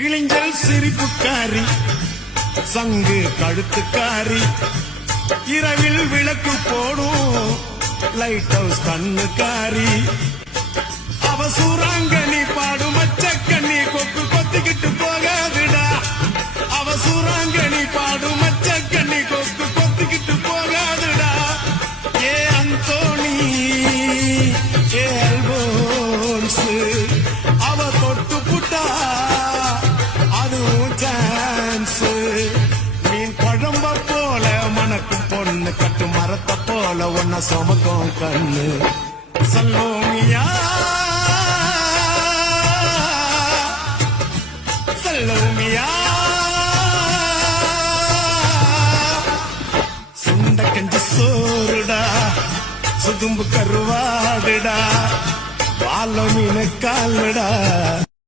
கிளிஞ்சல் சிரிப்புக்காரி சங்கு கழுத்துக்காரி இரவில் விளக்கு போடும் லைட் ஹவுஸ் கண்ணுக்காரி அவ சூறாங்கண்ணி பாடும் மச்சக்கண்ணி கொக்கு கொத்திக்கிட்டு போகாதுடா அவ சூறாங்கண்ணி பாடும் மச்சக்கண்ணி கொக்கு கொத்திக்கிட்டு போகாதுடா ஏ அந்தோணி ஏ அல்போன்ஸ் அவ தொட்டு புட்டா அதுவும் சான்ஸ் மீன் குழம்ப போல மணக்கும் பொண்ணு கட்டு மரத்தை போல ஒன்ன சுமக்கும் கண்ணு சல்லோமியா சல்லோமியா சுண்ட கஞ்சி சோறுடா சுதும்பு கருவாடுடா வாழ மீன் காலுடா